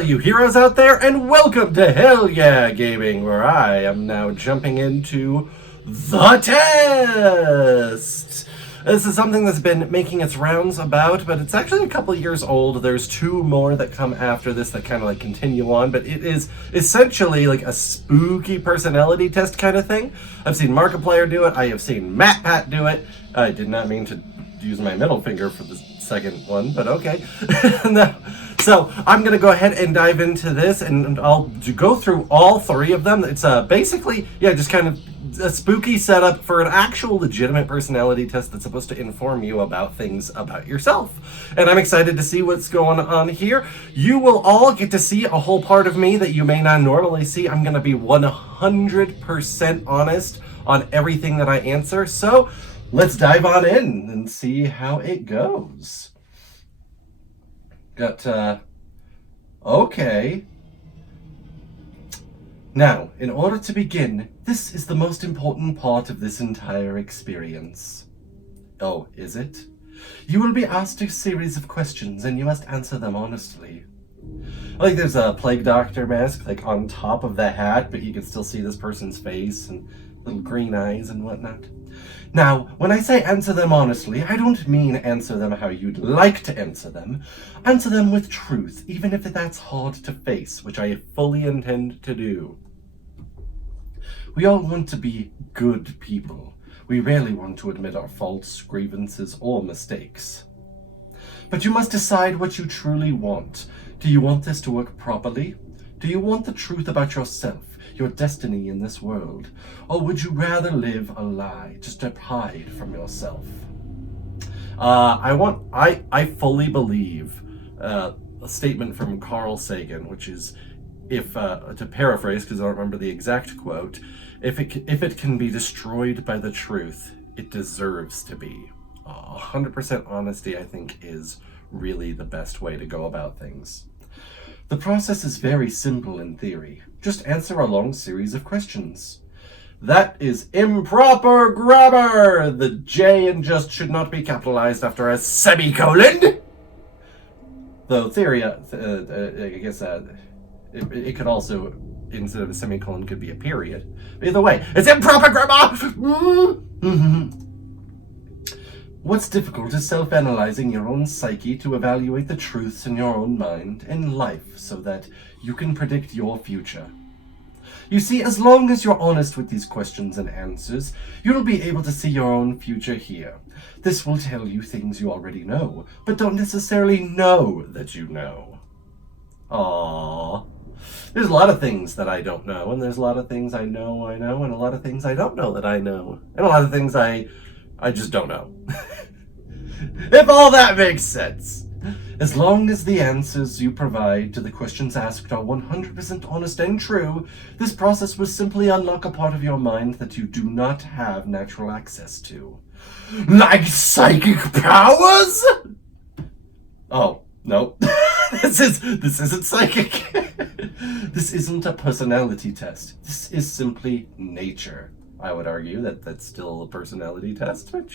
all you heroes out there, and welcome to Hell Yeah Gaming, where I am now jumping into the test! This is something that's been making its rounds about, but it's actually a couple years old. There's two more that come after this that kind of like continue on, but it is essentially like a spooky personality test kind of thing. I've seen Markiplier do it, I have seen MatPat do it. I did not mean to use my middle finger for the second one, but okay. No. So I'm going to go ahead and dive into this, and I'll go through all three of them. It's basically, just kind of a spooky setup for an actual legitimate personality test that's supposed to inform you about things about yourself. And I'm excited to see what's going on here. You will all get to see a whole part of me that you may not normally see. I'm going to be 100% honest on everything that I answer. So let's dive on in and see how it goes. Okay. Now, in order to begin, this is the most important part of this entire experience. Oh, is it? You will be asked a series of questions, and you must answer them honestly. Like, there's a plague doctor mask, like, on top of the hat, but you can still see this person's face and little green eyes and whatnot. Now, when I say answer them honestly, I don't mean answer them how you'd like to answer them. Answer them with truth, even if that's hard to face, which I fully intend to do. We all want to be good people. We rarely want to admit our faults, grievances, or mistakes. But you must decide what you truly want. Do you want this to work properly? Do you want the truth about yourself? Your destiny in this world, or would you rather live a lie just to hide from yourself? I fully believe a statement from Carl Sagan, which is, if to paraphrase, because I don't remember the exact quote, if it can be destroyed by the truth, it deserves to be. 100% honesty, I think, is really the best way to go about things. The process is very simple in theory. Just answer a long series of questions. That is improper grammar! The J in just should not be capitalized after a semicolon! Though theory, I guess it could also, instead of a semicolon, could be a period. Either way, it's improper grammar! What's difficult is self-analyzing your own psyche to evaluate the truths in your own mind and life so that you can predict your future. You see, as long as you're honest with these questions and answers, you'll be able to see your own future here. This will tell you things you already know, but don't necessarily know that you know. Aww. There's a lot of things that I don't know, and there's a lot of things I know, and a lot of things I don't know that I know, and a lot of things I just don't know. If all that makes sense. As long as the answers you provide to the questions asked are 100% honest and true, this process will simply unlock a part of your mind that you do not have natural access to. Like psychic powers? Oh, no. This isn't psychic. This isn't a personality test. This is simply nature. I would argue that that's still a personality test, but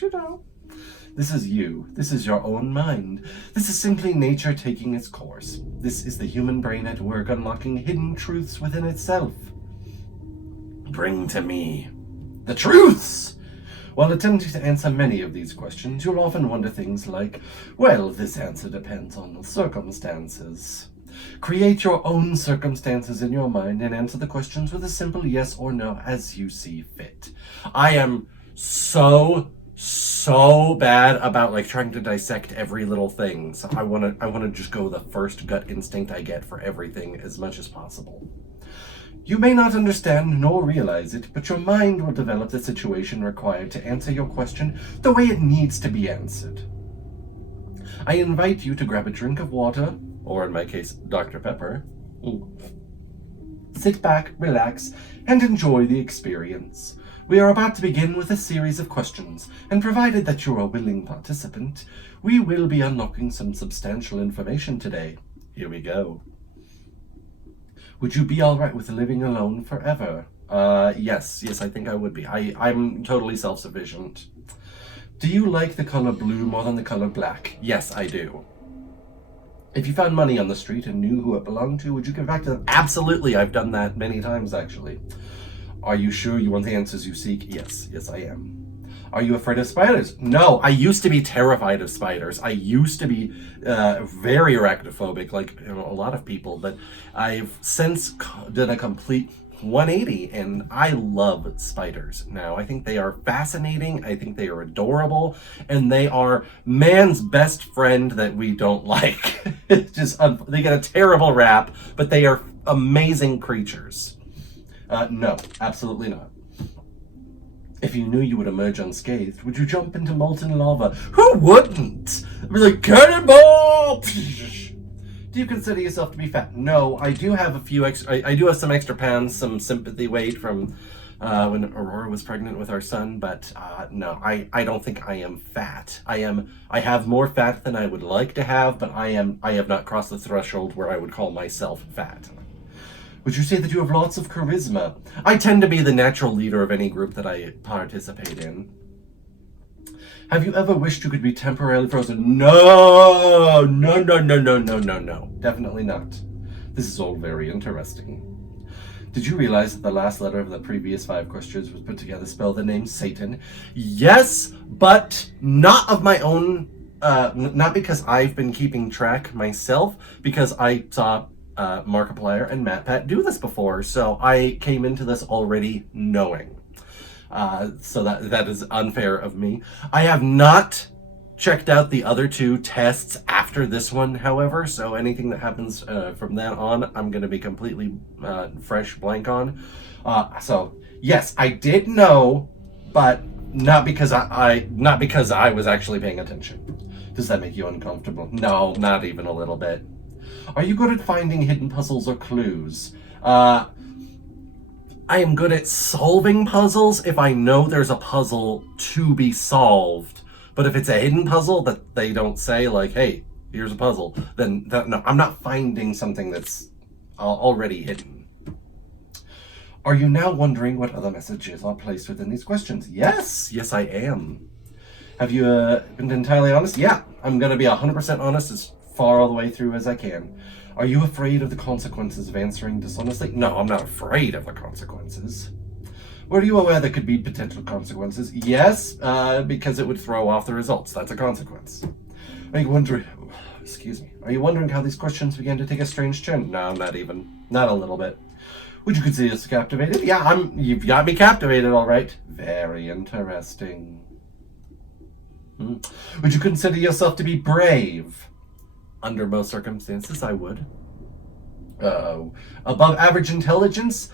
this is you. This is your own mind. This is simply nature taking its course. This is the human brain at work unlocking hidden truths within itself. Bring to me the truths! While attempting to answer many of these questions, you'll often wonder things like, well, this answer depends on the circumstances. Create your own circumstances in your mind and answer the questions with a simple yes or no as you see fit. I am so bad about like trying to dissect every little thing. So I want to just go the first gut instinct I get for everything as much as possible. You may not understand nor realize it, but your mind will develop the situation required to answer your question the way it needs to be answered. I invite you to grab a drink of water, or in my case, Dr. Pepper. Sit back, relax, and enjoy the experience. We are about to begin with a series of questions, and provided that you're a willing participant, we will be unlocking some substantial information today. Here we go. Would you be alright with living alone forever? Yes, I think I would be. I'm totally self-sufficient. Do you like the color blue more than the color black? Yes, I do. If you found money on the street and knew who it belonged to, would you give it back to them? Absolutely, I've done that many times, actually. Are you sure you want the answers you seek? Yes, I am. Are you afraid of spiders? No, I used to be terrified of spiders. I used to be very arachnophobic, like a lot of people, but I've since done a complete 180, and I love spiders now. I think they are fascinating. I think they are adorable, and they are man's best friend that we don't like. It's just they get a terrible rap, but they are amazing creatures. No, absolutely not. If you knew you would emerge unscathed, would you jump into molten lava? Who wouldn't? I'd be like, cannonball! Do you consider yourself to be fat? No, I do have a few I do have some extra pounds, some sympathy weight from when Aurora was pregnant with our son, but no, I don't think I am fat. I have more fat than I would like to have, but I have not crossed the threshold where I would call myself fat. Would you say that you have lots of charisma? I tend to be the natural leader of any group that I participate in. Have you ever wished you could be temporarily frozen? No. Definitely not. This is all very interesting. Did you realize that the last letter of the previous 5 questions was put together to spell the name Satan? Yes, but not of my own, not because I've been keeping track myself, because I saw Markiplier and MatPat do this before, so I came into this already knowing. So that is unfair of me. I have not checked out the other 2 tests after this one, however, so anything that happens from then on, I'm going to be completely fresh blank on. So yes, I did know, but not because I was actually paying attention. Does that make you uncomfortable? No, not even a little bit. Are you good at finding hidden puzzles or clues? I am good at solving puzzles if I know there's a puzzle to be solved. But if it's a hidden puzzle that they don't say, like, hey, here's a puzzle, then no, I'm not finding something that's already hidden. Are you now wondering what other messages are placed within these questions? Yes, I am. Have you been entirely honest? Yeah, I'm going to be 100% honest as far all the way through as I can. Are you afraid of the consequences of answering dishonestly? No, I'm not afraid of the consequences. Were you aware there could be potential consequences? Yes, because it would throw off the results. That's a consequence. Are you wondering... Excuse me. Are you wondering how these questions began to take a strange turn? No, not even. Not a little bit. Would you consider us captivated? Yeah, you've got me captivated, all right. Very interesting. Would you consider yourself to be brave? Under most circumstances, I would. Above average intelligence?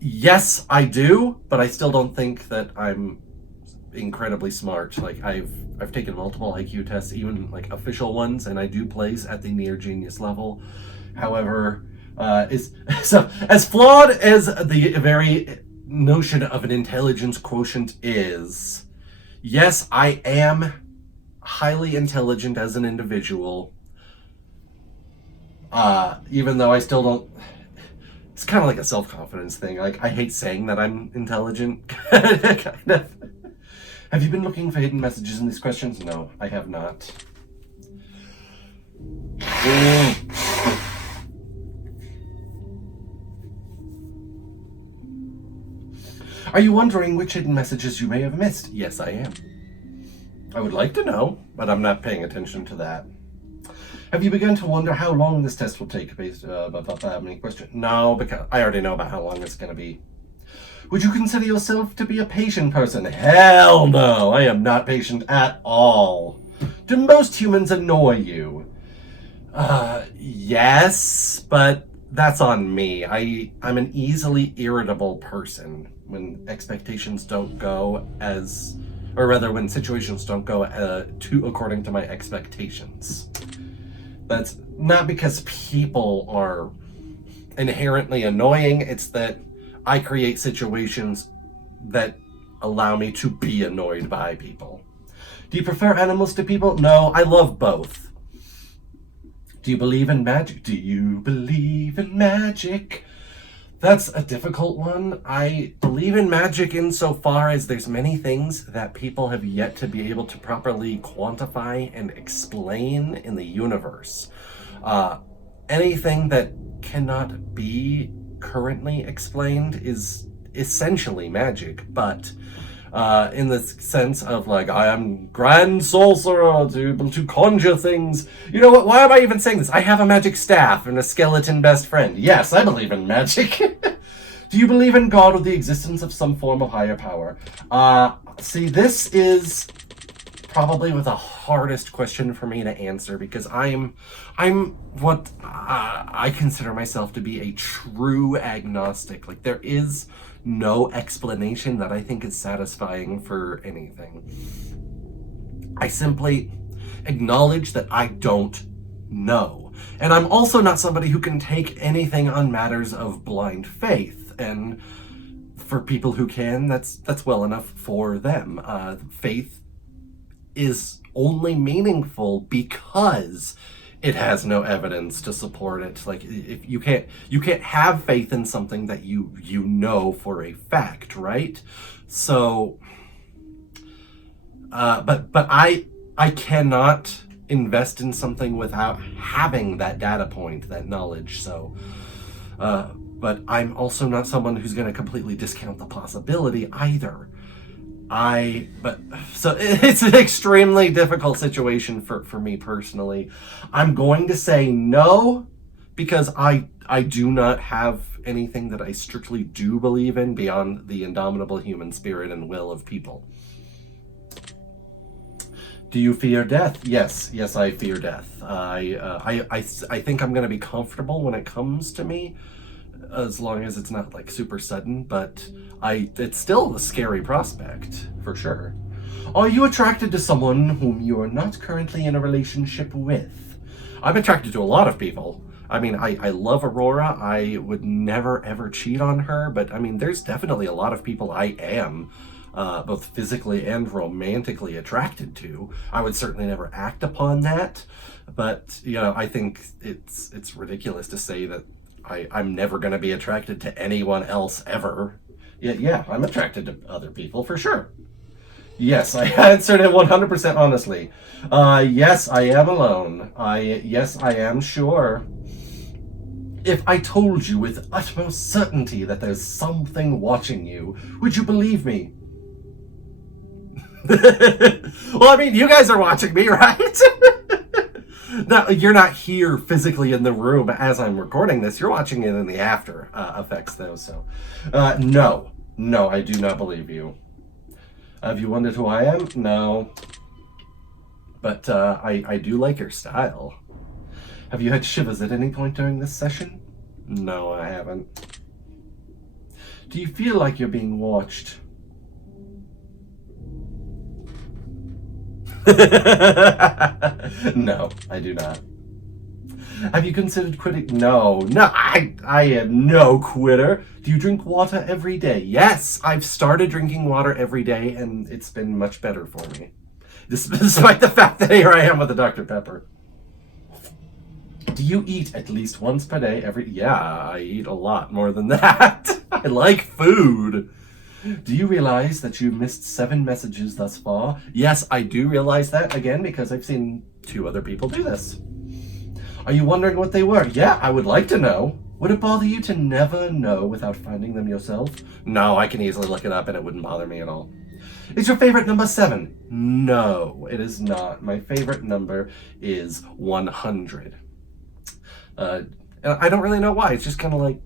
Yes, I do, but I still don't think that I'm incredibly smart. Like, I've taken multiple IQ tests, even like official ones, and I do place at the near genius level. However, so as flawed as the very notion of an intelligence quotient is, yes, I am highly intelligent as an individual. Even though I still don't, it's kind of like a self-confidence thing. Like, I hate saying that I'm intelligent, kind of. Have you been looking for hidden messages in these questions? No, I have not. Are you wondering which hidden messages you may have missed? Yes, I am. I would like to know, but I'm not paying attention to that. Have you begun to wonder how long this test will take based about that many questions? No, because I already know about how long it's going to be. Would you consider yourself to be a patient person? Hell no, I am not patient at all. Do most humans annoy you? Yes, but that's on me. I'm an easily irritable person when expectations don't go as, or rather when situations don't go according to my expectations. That's not because people are inherently annoying, it's that I create situations that allow me to be annoyed by people. Do you prefer animals to people? No, I love both. Do you believe in magic? Do you believe in magic? That's a difficult one. I believe in magic insofar as there's many things that people have yet to be able to properly quantify and explain in the universe. Anything that cannot be currently explained is essentially magic, but in the sense of like, I am grand sorcerer to conjure things. You know what? Why am I even saying this? I have a magic staff and a skeleton best friend. Yes, I believe in magic. Do you believe in God or the existence of some form of higher power? See, this is probably the hardest question for me to answer, because I'm what I consider myself to be a true agnostic. Like, there is no explanation that I think is satisfying for anything. I simply acknowledge that I don't know. And I'm also not somebody who can take anything on matters of blind faith. And for people who can, that's well enough for them. Faith is only meaningful because it has no evidence to support it. Like, if you can't have faith in something that you know for a fact, right? So but I cannot invest in something without having that data point, that knowledge. So but I'm also not someone who's going to completely discount the possibility either. So it's an extremely difficult situation for me personally. I'm going to say no, because I do not have anything that I strictly do believe in beyond the indomitable human spirit and will of people. Do you fear death? Yes, I fear death. I think I'm going to be comfortable when it comes to me, as long as it's not like super sudden, but it's still a scary prospect, for sure. Are you attracted to someone whom you are not currently in a relationship with? I'm attracted to a lot of people. I mean, I love Aurora. I would never ever cheat on her, but I mean, there's definitely a lot of people I am both physically and romantically attracted to. I would certainly never act upon that, but you know, I think it's ridiculous to say that I'm never going to be attracted to anyone else ever. Yeah, I'm attracted to other people for sure. Yes, I answered it 100% honestly. Yes, I am alone. Yes, I am sure. If I told you with utmost certainty that there's something watching you, would you believe me? Well, I mean, you guys are watching me, right? No, you're not here physically in the room as I'm recording this. You're watching it in the after effects, though. So, no, I do not believe you. Have you wondered who I am? No. But I do like your style. Have you had shivers at any point during this session? No, I haven't. Do you feel like you're being watched? No, I do not. Have you considered quitting? No, I am no quitter. Do you drink water every day? Yes, I've started drinking water every day, and it's been much better for me. Despite the fact that here I am with a Dr. Pepper. Do you eat at least once per day Yeah, I eat a lot more than that. I like food. Do you realize that you missed 7 messages thus far? Yes, I do realize that, again, because I've seen 2 other people do this. Are you wondering what they were? Yeah, I would like to know. Would it bother you to never know without finding them yourself? No, I can easily look it up and it wouldn't bother me at all. Is your favorite number 7? No, it is not. My favorite number is 100. I don't really know why. It's just kind of like,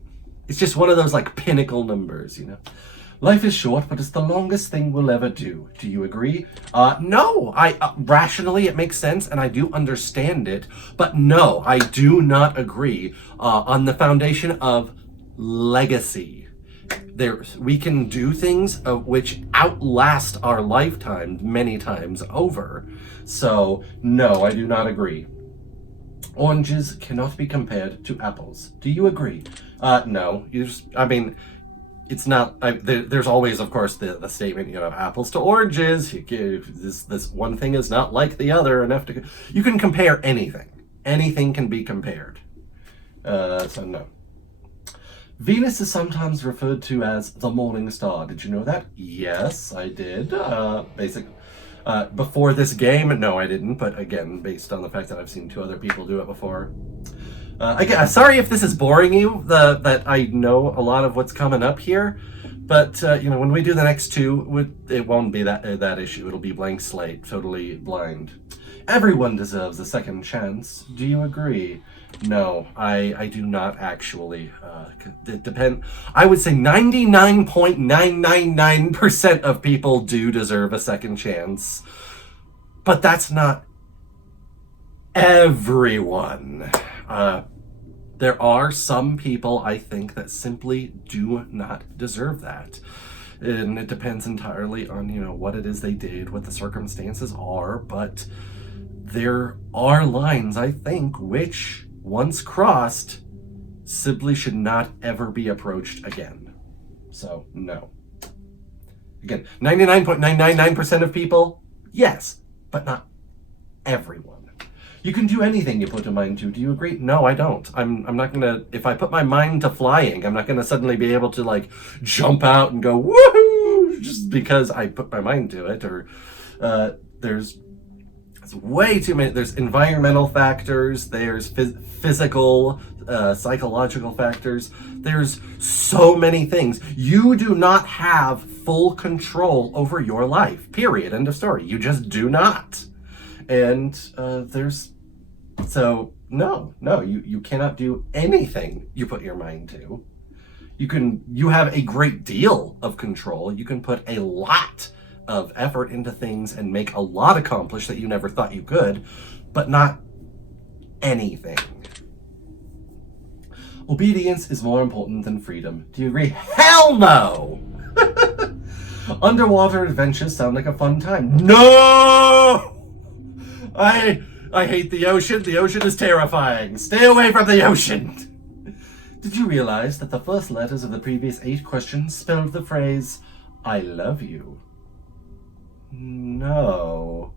it's just one of those like pinnacle numbers, you know? Life is short, but it's the longest thing we'll ever do. Do you agree? No, rationally it makes sense and I do understand it, but no, I do not agree on the foundation of legacy. We can do things which outlast our lifetime many times over. So, no, I do not agree. Oranges cannot be compared to apples. Do you agree? No. It's not. There's always, of course, the statement, apples to oranges. This one thing is not like the other enough to. You can compare anything. Anything can be compared. So no. Venus is sometimes referred to as the morning star. Did you know that? Yes, I did. Before this game, no, I didn't. But again, based on the fact that I've seen 2 other people do it before. Again, sorry if this is boring you, that I know a lot of what's coming up here, but when we do the next two, it won't be that issue. It'll be blank slate, totally blind. Everyone deserves a second chance. Do you agree? No, I do not actually. It depends. I would say 99.999% of people do deserve a second chance, but that's not everyone. There are some people, I think, that simply do not deserve that. And it depends entirely on, what it is they did, what the circumstances are, but there are lines, I think, which, once crossed, simply should not ever be approached again. So, no. Again, 99.999% of people, yes, but not everyone. You can do anything you put a mind to. Do you agree? No, I don't. I'm not gonna, if I put my mind to flying, I'm not gonna suddenly be able to like jump out and go woohoo just because I put my mind to it. Or there's way too many. There's environmental factors. There's physical, psychological factors. There's so many things. You do not have full control over your life. Period. End of story. You just do not. And you cannot do anything you put your mind to. You have a great deal of control. You can put a lot of effort into things and make a lot accomplished that you never thought you could, but not anything. Obedience is more important than freedom. Do you agree? Hell no! Underwater adventures sound like a fun time. No! I hate the ocean. The ocean is terrifying. Stay away from the ocean. Did you realize that the first letters of the previous 8 questions spelled the phrase, I love you? No.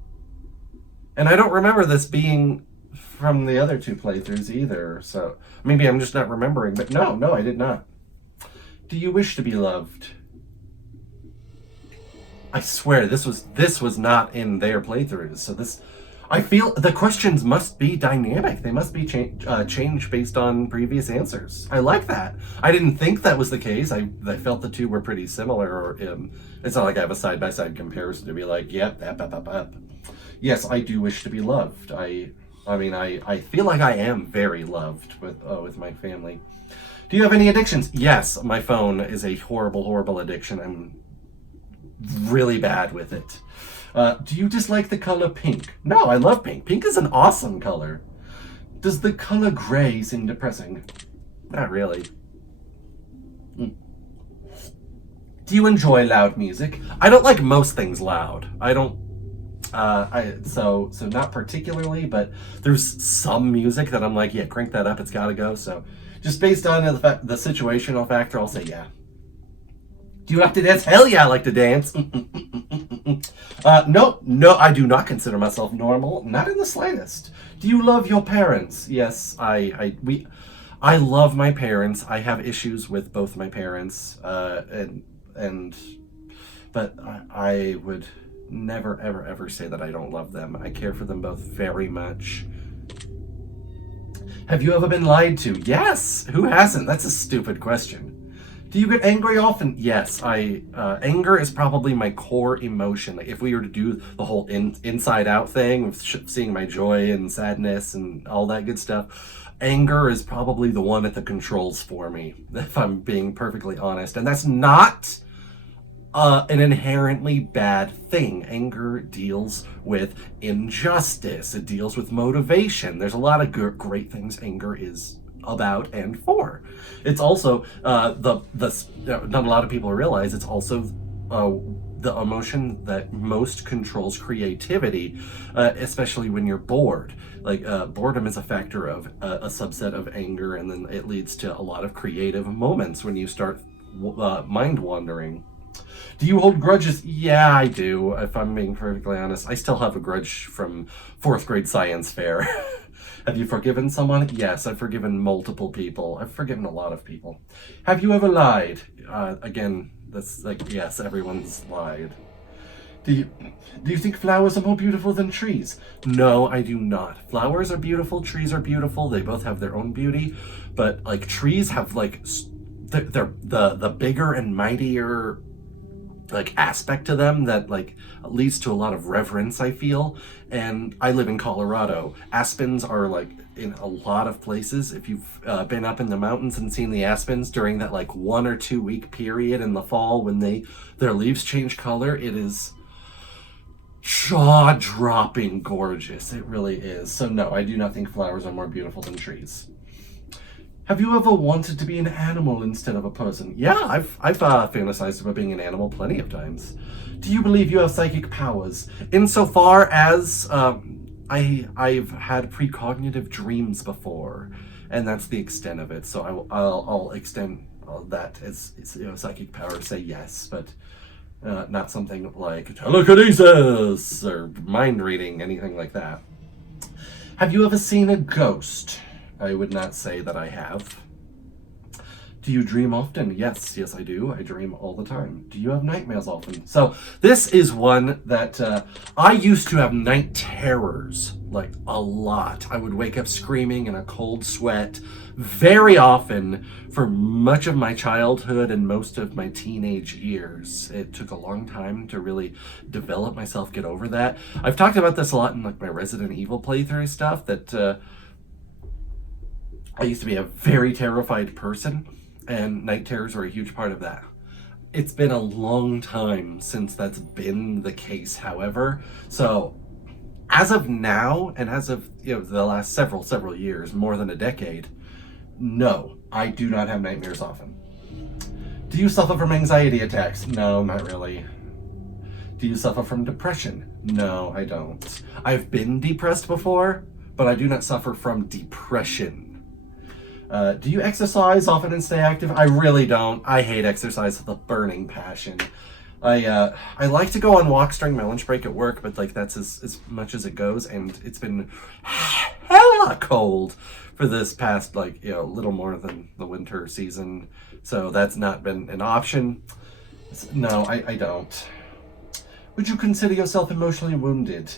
And I don't remember this being from the other 2 playthroughs either, so maybe I'm just not remembering, but no, I did not. Do you wish to be loved? I swear, this was not in their playthroughs, so I feel the questions must be dynamic. They must be changed based on previous answers. I like that. I didn't think that was the case. I felt the 2 were pretty similar. It's not like I have a side-by-side comparison to be like, yep. Yes, I do wish to be loved. I feel like I am very loved with my family. Do you have any addictions? Yes, my phone is a horrible, horrible addiction. I'm really bad with it. Do you dislike the color pink? No, I love pink. Pink is an awesome color. Does the color gray seem depressing? Not really. Do you enjoy loud music? I don't like most things loud. I don't. So not particularly, but there's some music that I'm like, yeah, crank that up. It's got to go. So just based on the situational factor, I'll say yeah. Do you like to dance? Hell yeah, I like to dance. No, I do not consider myself normal. Not in the slightest. Do you love your parents? Yes, I love my parents. I have issues with both my parents, but I would never, ever, ever say that I don't love them. I care for them both very much. Have you ever been lied to? Yes. Who hasn't? That's a stupid question. Do you get angry often? Yes, anger is probably my core emotion. Like if we were to do the whole inside out thing with seeing my joy and sadness and all that good stuff, anger is probably the one at the controls for me, if I'm being perfectly honest. And that's not an inherently bad thing. Anger deals with injustice. It deals with motivation. There's a lot of great things anger is about and for. It's also not a lot of people realize it's also the emotion that most controls creativity, especially when you're bored. Like boredom is a factor of a subset of anger, and then it leads to a lot of creative moments when you start mind wandering. Do you hold grudges? Yeah, I do. If I'm being perfectly honest, I still have a grudge from 4th grade science fair. Have you forgiven someone? Yes, I've forgiven multiple people. I've forgiven a lot of people. Have you ever lied? Again, that's like, yes, everyone's lied. Do you do you think flowers are more beautiful than trees? No, I do not. Flowers are beautiful, trees are beautiful. They both have their own beauty, but like trees have like they're the bigger and mightier like aspect to them that like leads to a lot of reverence, I feel. And I live in Colorado. Aspens are like in a lot of places. If you've been up in the mountains and seen the aspens during that like 1 or 2 week period in the fall when their leaves change color, it is jaw-dropping gorgeous. It really is. So no, I do not think flowers are more beautiful than trees. Have you ever wanted to be an animal instead of a person? Yeah, I've fantasized about being an animal plenty of times. Do you believe you have psychic powers? Insofar as I've had precognitive dreams before, and that's the extent of it. So I'll extend that as psychic powers. Say yes, but not something like telekinesis or mind reading, anything like that. Have you ever seen a ghost? I would not say that I have. Do you dream often? Yes, I do. I dream all the time. Do you have nightmares often? So this is one that I used to have night terrors, like a lot. I would wake up screaming in a cold sweat very often for much of my childhood and most of my teenage years. It took a long time to really develop myself, get over that. I've talked about this a lot in like my Resident Evil playthrough stuff, that I used to be a very terrified person, and night terrors were a huge part of that. It's been a long time since that's been the case, however. So, as of now, and as of the last several years, more than a decade, no, I do not have nightmares often. Do you suffer from anxiety attacks? No, not really. Do you suffer from depression? No, I don't. I've been depressed before, but I do not suffer from depression. Do you exercise often and stay active? I really don't. I hate exercise with a burning passion. I like to go on walks during my lunch break at work, but like that's as much as it goes, and it's been hella cold for this past little more than the winter season, so that's not been an option. No, I don't. Would you consider yourself emotionally wounded?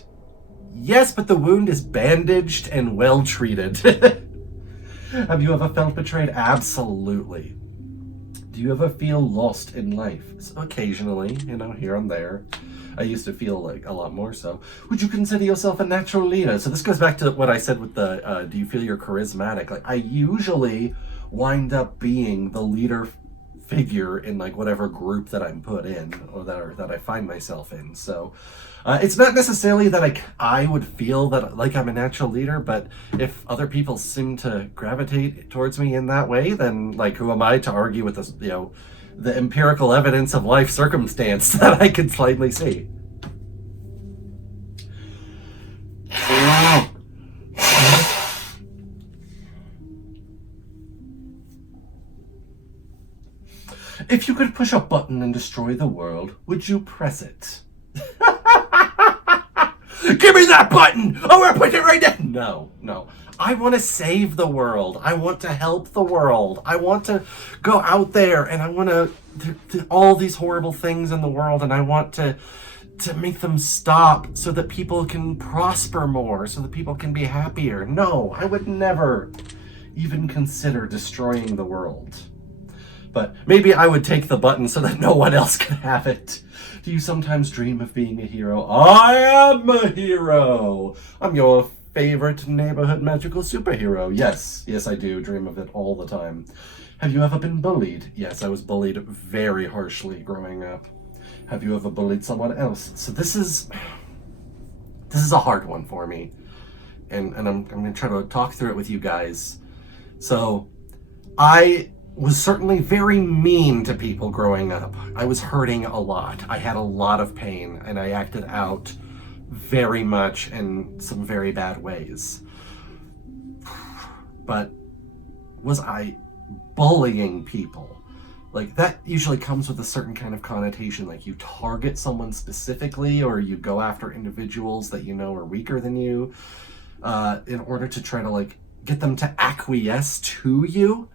Yes, but the wound is bandaged and well treated. Have you ever felt betrayed? Absolutely. Do you ever feel lost in life? Occasionally, here and there. I used to feel like a lot more so. Would you consider yourself a natural leader? So this goes back to what I said with the, do you feel you're charismatic? Like, I usually wind up being the leader figure in like whatever group that I'm put in, or that I find myself in. So it's not necessarily that I would feel that like I'm a natural leader, but if other people seem to gravitate towards me in that way, then like who am I to argue with this, the empirical evidence of life circumstance that I can slightly see. If you could push a button and destroy the world, would you press it? Give me that button! I want to push it right now! No. I want to save the world. I want to help the world. I want to go out there and I want to all these horrible things in the world, and I want to make them stop so that people can prosper more, so that people can be happier. No, I would never even consider destroying the world. But maybe I would take the button so that no one else can have it. Do you sometimes dream of being a hero? I am a hero! I'm your favorite neighborhood magical superhero. Yes, I do dream of it all the time. Have you ever been bullied? Yes, I was bullied very harshly growing up. Have you ever bullied someone else? So this is a hard one for me. And I'm going to try to talk through it with you guys. So, I was certainly very mean to people growing up. I was hurting a lot. I had a lot of pain, and I acted out very much in some very bad ways. But was I bullying people? Like, that usually comes with a certain kind of connotation, like you target someone specifically, or you go after individuals that you know are weaker than you, in order to try to, like, get them to acquiesce to you.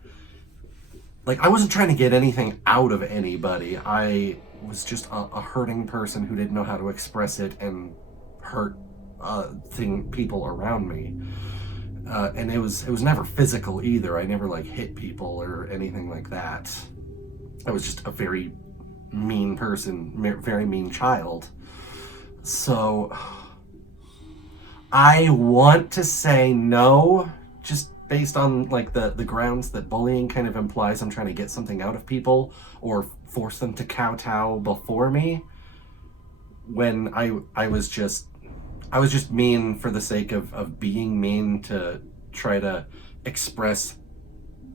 Like, I wasn't trying to get anything out of anybody. I was just a hurting person who didn't know how to express it and hurt people around me. And it was never physical either. I never like hit people or anything like that. I was just a very mean person, very mean child. So I want to say no, just based on like the grounds that bullying kind of implies I'm trying to get something out of people or force them to kowtow before me, when I was just mean for the sake of being mean to try to express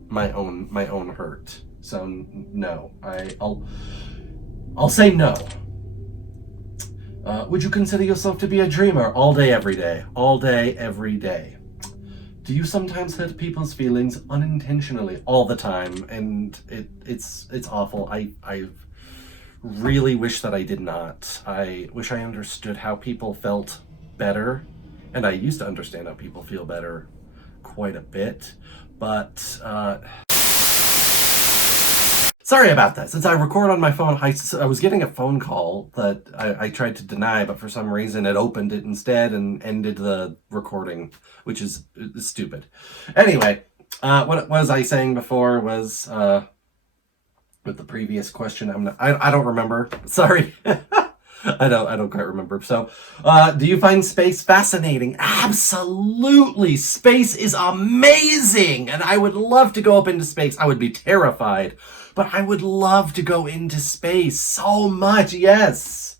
my own hurt. So no, I'll say no. Would you consider yourself to be a dreamer all day, every day? All day, every day. Do you sometimes hurt people's feelings unintentionally all the time? And it's awful. I really wish that I did not. I wish I understood how people felt better. And I used to understand how people feel better quite a bit. But sorry about that. Since I record on my phone, I was getting a phone call that I tried to deny, but for some reason it opened it instead and ended the recording, which is stupid. Anyway, what was I saying before was with the previous question. I don't remember. Sorry. I don't quite remember. So, do you find space fascinating? Absolutely. Space is amazing, and I would love to go up into space. I would be terrified, but I would love to go into space so much. Yes.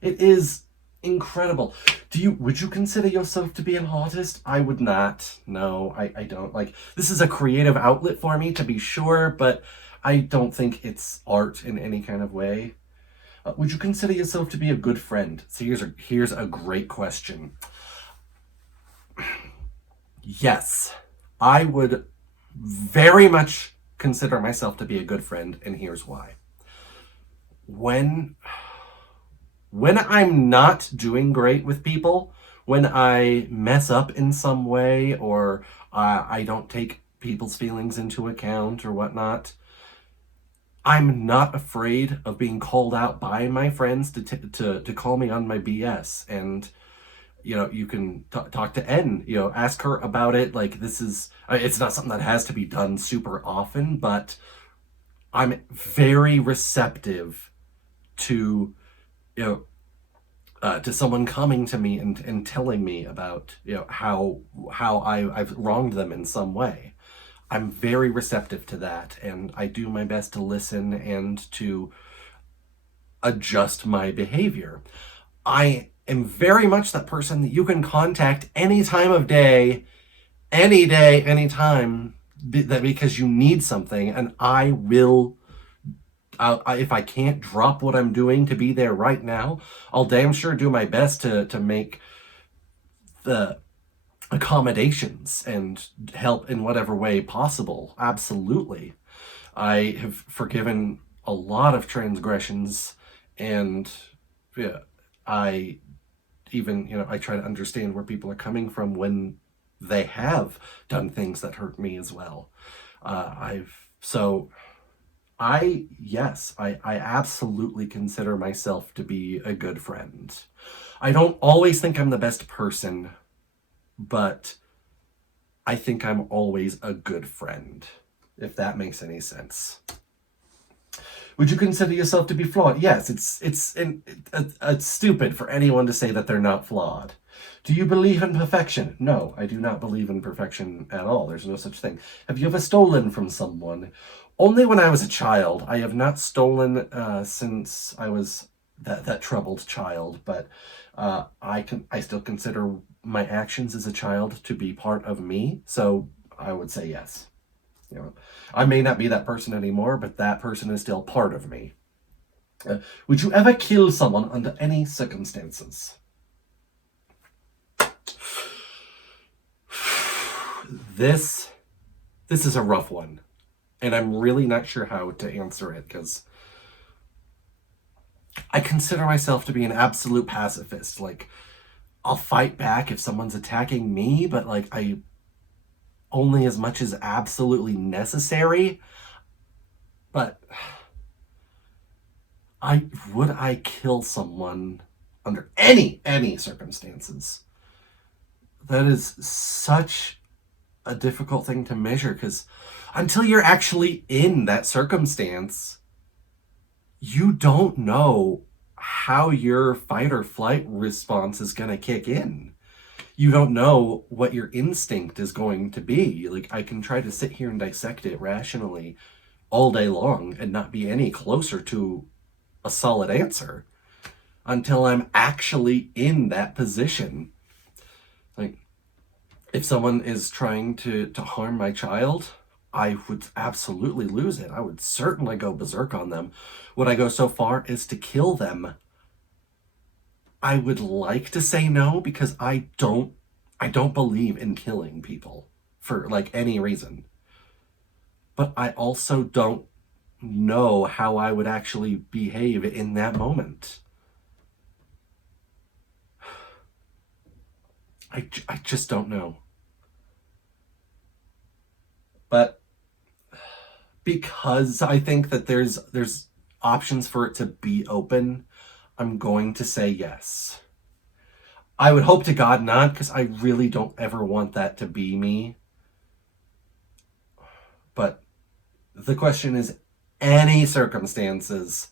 It is incredible. Would you consider yourself to be an artist? I would not. No, I don't. Like, this is a creative outlet for me, to be sure, but I don't think it's art in any kind of way. Would you consider yourself to be a good friend? So here's a great question. Yes, I would very much consider myself to be a good friend, and here's why. When I'm not doing great with people, when I mess up in some way, or I don't take people's feelings into account or whatnot, I'm not afraid of being called out by my friends to call me on my BS. And, you can talk to N, ask her about it. Like, this is, it's not something that has to be done super often, but I'm very receptive to, to someone coming to me and telling me about, how I've wronged them in some way. I'm very receptive to that, and I do my best to listen and to adjust my behavior. I am very much that person that you can contact any time of day, any day, any time, because you need something, and I will. If I can't drop what I'm doing to be there right now, I'll damn sure do my best to make the accommodations and help in whatever way possible. Absolutely. I have forgiven a lot of transgressions, and yeah, I even, I try to understand where people are coming from when they have done things that hurt me as well. Yes, I absolutely consider myself to be a good friend. I don't always think I'm the best person, but I think I'm always a good friend, if that makes any sense. Would you consider yourself to be flawed? Yes, it's stupid for anyone to say that they're not flawed. Do you believe in perfection? No, I do not believe in perfection at all. There's no such thing. Have you ever stolen from someone? Only when I was a child. I have not stolen since I was that troubled child, but I still consider my actions as a child to be part of me, so I would say yes. I may not be that person anymore, but that person is still part of me. Would you ever kill someone under any circumstances? This is a rough one, and I'm really not sure how to answer it, because I consider myself to be an absolute pacifist. Like, I'll fight back if someone's attacking me, but like, I only as much as absolutely necessary. But Would I kill someone under any circumstances? That is such a difficult thing to measure, because until you're actually in that circumstance, you don't know how your fight or flight response is going to kick in. You don't know what your instinct is going to be. Like, I can try to sit here and dissect it rationally all day long and not be any closer to a solid answer until I'm actually in that position. Like, if someone is trying to harm my child, I would absolutely lose it. I would certainly go berserk on them. Would I go so far as to kill them? I would like to say no, because I don't believe in killing people for like any reason. But I also don't know how I would actually behave in that moment. I just don't know. But because I think that there's options for it to be open, I'm going to say yes. I would hope to God not, because I really don't ever want that to be me. But the question is any circumstances,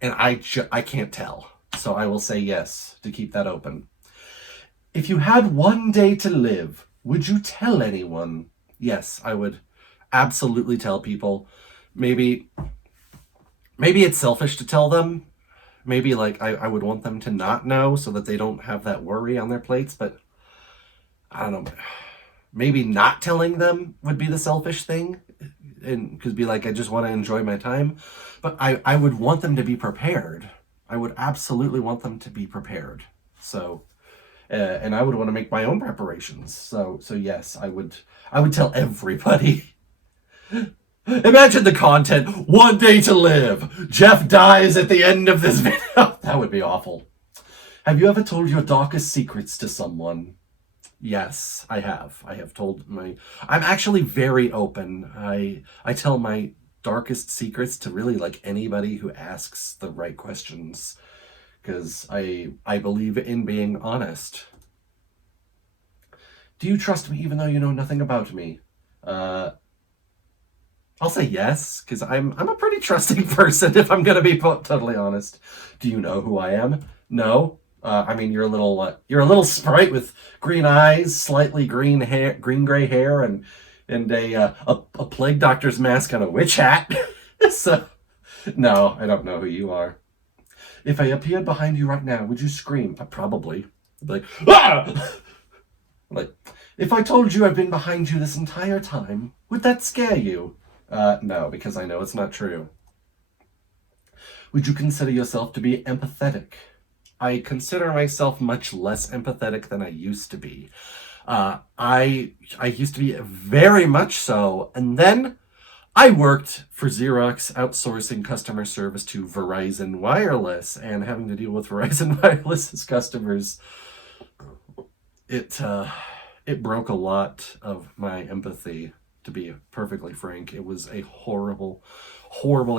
and I can't tell. So I will say yes to keep that open. If you had one day to live, would you tell anyone? Yes, I would absolutely tell people. Maybe it's selfish to tell them. Maybe like I would want them to not know so that they don't have that worry on their plates, but I don't know. Maybe not telling them would be the selfish thing, and because be like, I just want to enjoy my time. But I would want them to be prepared. I would absolutely want them to be prepared. So, and I would want to make my own preparations. So yes, I would tell everybody. Imagine the content. One day to live. Jeff dies at the end of this video. That would be awful. Have you ever told your darkest secrets to someone? Yes, I have. I have told I'm actually very open. I tell my darkest secrets to really like anybody who asks the right questions, because I believe in being honest. Do you trust me even though you know nothing about me? I'll say yes, because I'm a pretty trusting person, if I'm gonna be totally honest. Do you know who I am? No. I mean, you're a little sprite with green eyes, slightly green gray hair, and a plague doctor's mask and a witch hat. So, no, I don't know who you are. If I appeared behind you right now, would you scream? Probably. I'd be like, ah! Like, if I told you I've been behind you this entire time, would that scare you? No, because I know it's not true. Would you consider yourself to be empathetic? I consider myself much less empathetic than I used to be. I used to be very much so, and then I worked for Xerox outsourcing customer service to Verizon Wireless, and having to deal with Verizon Wireless's customers, it broke a lot of my empathy. To be perfectly frank, it was a horrible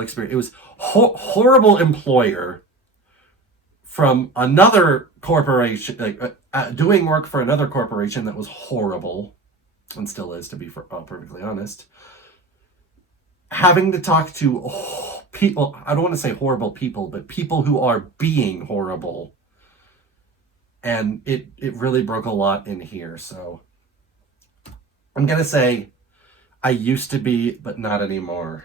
experience. It was horrible employer from another corporation, like doing work for another corporation that was horrible, and still is, to be perfectly honest. Having to talk to people, I don't want to say horrible people, but people who are being horrible. And it really broke a lot in here. So I'm going to say I used to be, but not anymore.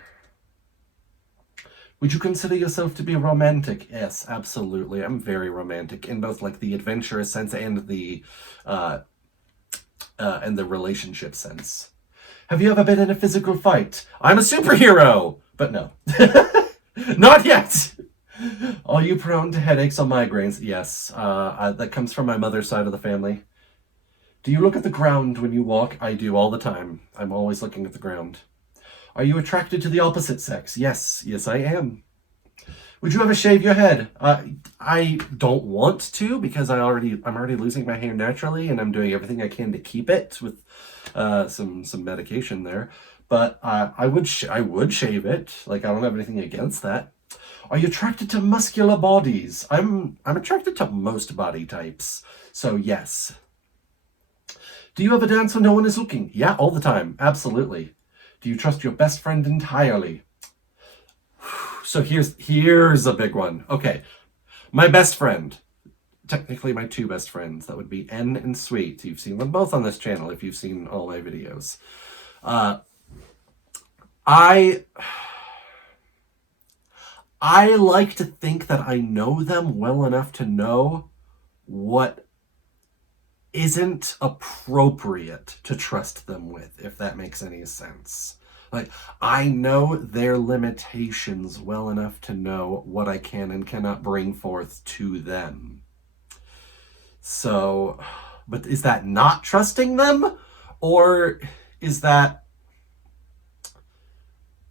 Would you consider yourself to be romantic? Yes, absolutely. I'm very romantic in both like the adventurous sense and the relationship sense. Have you ever been in a physical fight? I'm a superhero, but no. Not yet. Are you prone to headaches or migraines? Yes, that comes from my mother's side of the family. Do you look at the ground when you walk? I do all the time. I'm always looking at the ground. Are you attracted to the opposite sex? Yes, I am. Would you ever shave your head? I don't want to, because I'm already losing my hair naturally, and I'm doing everything I can to keep it with some medication there. But I would shave it. Like, I don't have anything against that. Are you attracted to muscular bodies? I'm attracted to most body types, so yes. Do you ever dance when no one is looking? Yeah, all the time, absolutely. Do you trust your best friend entirely? So here's a big one. Okay, my best friend. Technically my two best friends. That would be N and Sweet. You've seen them both on this channel if you've seen all my videos. I like to think that I know them well enough to know what isn't appropriate to trust them with, if that makes any sense. Like, I know their limitations well enough to know what I can and cannot bring forth to them. So, but is that not trusting them? Or is that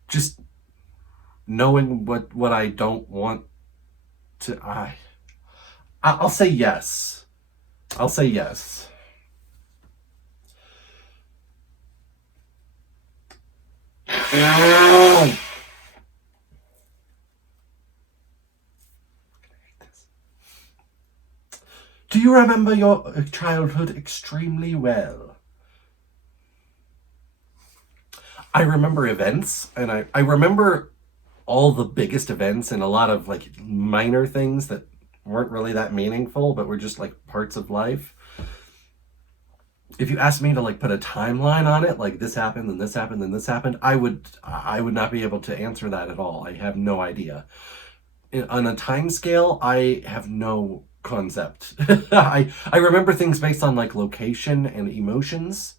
just knowing what I don't want to... I'll say yes. I'll say yes. Do you remember your childhood extremely well? I remember events, and I remember all the biggest events and a lot of like minor things that weren't really that meaningful, but were just like parts of life. If you asked me to like put a timeline on it, like this happened and this happened and this happened, I would not be able to answer that at all. I have no idea. On a time scale, I have no concept. I remember things based on like location and emotions,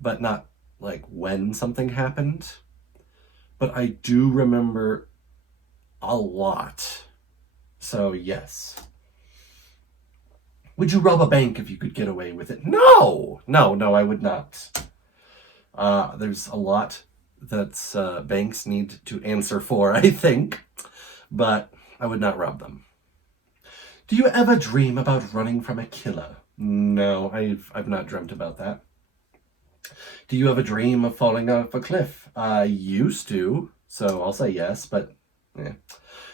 but not like when something happened. But I do remember a lot. So yes. Would you rob a bank if you could get away with it? No, I would not. There's a lot that banks need to answer for, I think, but I would not rob them. Do you ever dream about running from a killer? No, I've not dreamt about that. Do you ever dream of falling off a cliff? I used to, so I'll say yes, but yeah.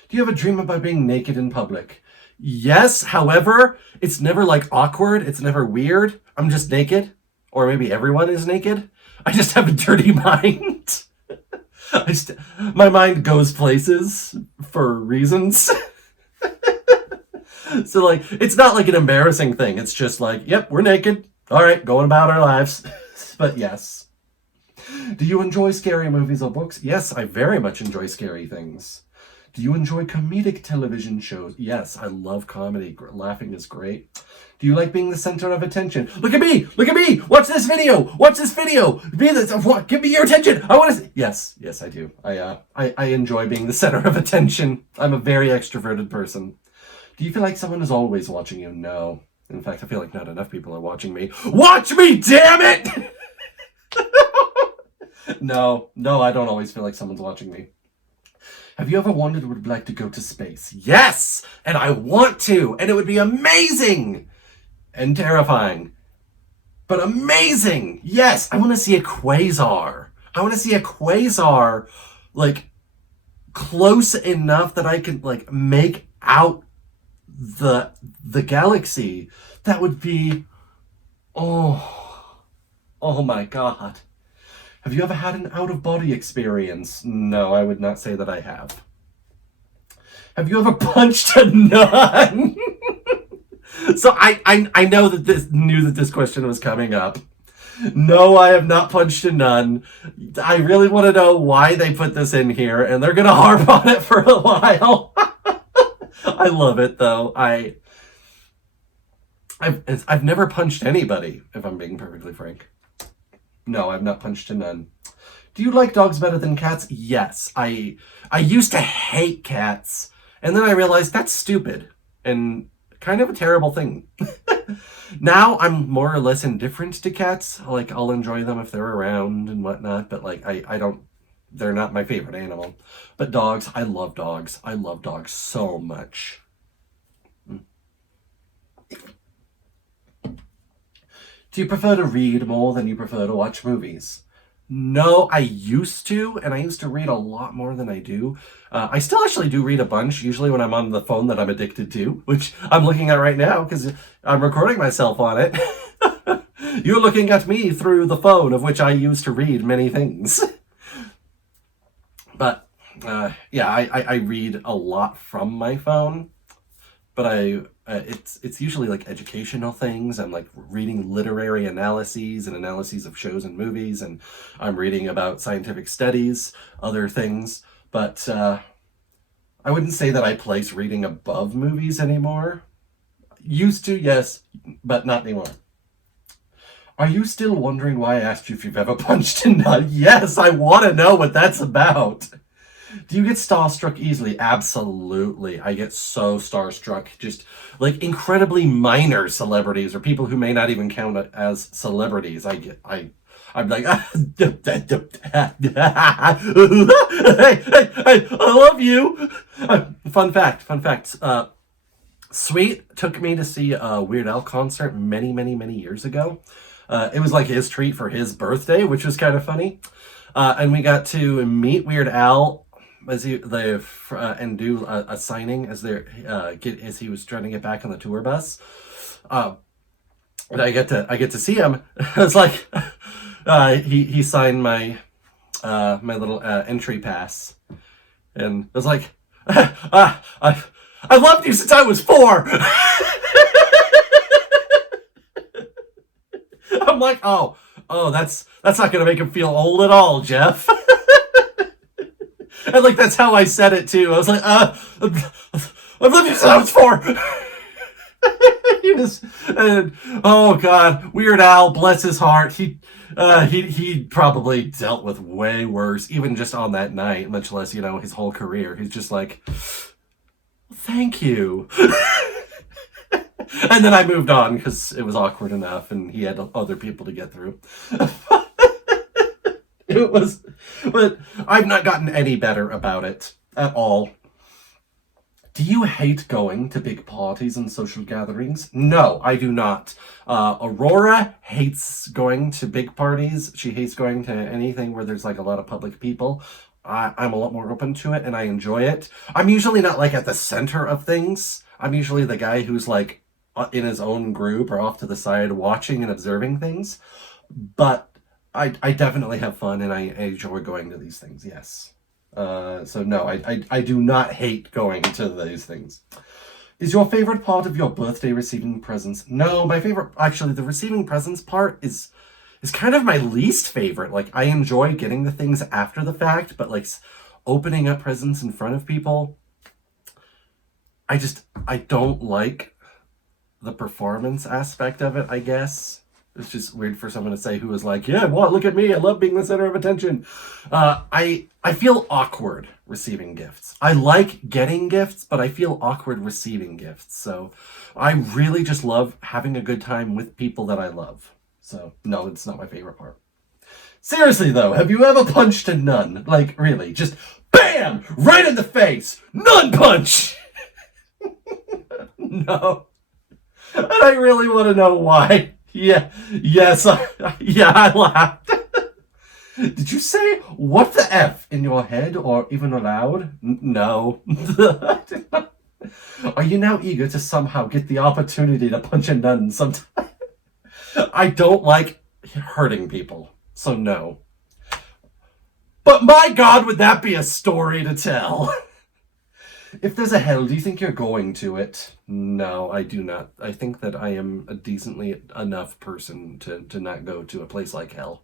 Do you ever dream about being naked in public? Yes, however, it's never like awkward, it's never weird. I'm just naked, or maybe everyone is naked. I just have a dirty mind. My mind goes places for reasons. So like, it's not like an embarrassing thing. It's just like, yep, we're naked. All right, going about our lives. But yes. Do you enjoy scary movies or books? Yes, I very much enjoy scary things. Do you enjoy comedic television shows? Yes, I love comedy. Laughing is great. Do you like being the center of attention? Look at me! Look at me! Watch this video! Watch this video! Give me your attention! I want to... Yes, I do. I enjoy being the center of attention. I'm a very extroverted person. Do you feel like someone is always watching you? No. In fact, I feel like not enough people are watching me. Watch me, damn it! No, I don't always feel like someone's watching me. Have you ever wondered what it would be like to go to space? Yes! And I want to! And it would be amazing! And terrifying. But amazing! Yes! I want to see a quasar. I want to see a quasar, like, close enough that I can, like, make out the galaxy. That would be... Oh my God. Have you ever had an out-of-body experience? No, I would not say that I have. Have you ever punched a nun? So I know that knew that this question was coming up. No, I have not punched a nun. I really want to know why they put this in here, and they're gonna harp on it for a while. I love it though. I've never punched anybody, if I'm being perfectly frank. No, I've not punched a nun. Do you like dogs better than cats? Yes. I used to hate cats, and then I realized that's stupid and kind of a terrible thing. Now I'm more or less indifferent to cats. Like, I'll enjoy them if they're around and whatnot, but like I don't, they're not my favorite animal. But dogs, I love dogs. I love dogs so much. Do you prefer to read more than you prefer to watch movies? No, I used to, and I used to read a lot more than I do. I still actually do read a bunch, usually when I'm on the phone that I'm addicted to, which I'm looking at right now because I'm recording myself on it. You're looking at me through the phone, of which I use to read many things. But yeah, I read a lot from my phone, but it's usually like educational things. I'm like reading literary analyses and analyses of shows and movies, and I'm reading about scientific studies, other things. But I wouldn't say that I place reading above movies anymore. Used to, yes, but not anymore. Are you still wondering why I asked you if you've ever punched a nut? Yes, I want to know what that's about. Do you get starstruck easily? Absolutely. I get so starstruck. Just like incredibly minor celebrities or people who may not even count as celebrities. I'm like, hey, I love you. Fun fact. Sweet took me to see a Weird Al concert many, many, many years ago. It was like his treat for his birthday, which was kind of funny. And we got to meet Weird Al as and do a signing as he was trying to get back on the tour bus. And I get to see him. It's like he signed my my little entry pass, and I was like, I've loved you since I was 4. I'm like, oh, that's not gonna make him feel old at all, Jeff. And like that's how I said it too. I was like, I've loved you since I was 4. He was, oh god, Weird Al, bless his heart. He probably dealt with way worse, even just on that night, much less his whole career. He's just like, thank you. And then I moved on because it was awkward enough, and he had other people to get through. It was, but I've not gotten any better about it at all. Do you hate going to big parties and social gatherings? No, I do not. Aurora hates going to big parties. She hates going to anything where there's like a lot of public people. I'm a lot more open to it, and I enjoy it. I'm usually not like at the center of things. I'm usually the guy who's like in his own group or off to the side watching and observing things. But I definitely have fun, and I enjoy going to these things, yes. So no, I do not hate going to these things. Is your favorite part of your birthday receiving presents? No, my favorite, actually, the receiving presents part is kind of my least favorite. Like, I enjoy getting the things after the fact, but like opening up presents in front of people, I don't like the performance aspect of it, I guess. It's just weird for someone to say who is like, yeah, well, look at me, I love being the center of attention. I feel awkward receiving gifts. I like getting gifts, but I feel awkward receiving gifts. So I really just love having a good time with people that I love. So no, it's not my favorite part. Seriously though, have you ever punched a nun? Like really, just BAM! Right in the face! Nun punch! No. And I really want to know why. Yeah, yes, yeah, I laughed. Did you say what the F in your head or even aloud? No. Are you now eager to somehow get the opportunity to punch a nun sometime? I don't like hurting people, so no. But my god, would that be a story to tell? If there's a hell, do you think you're going to it? No, I do not. I think that I am a decently enough person to not go to a place like hell.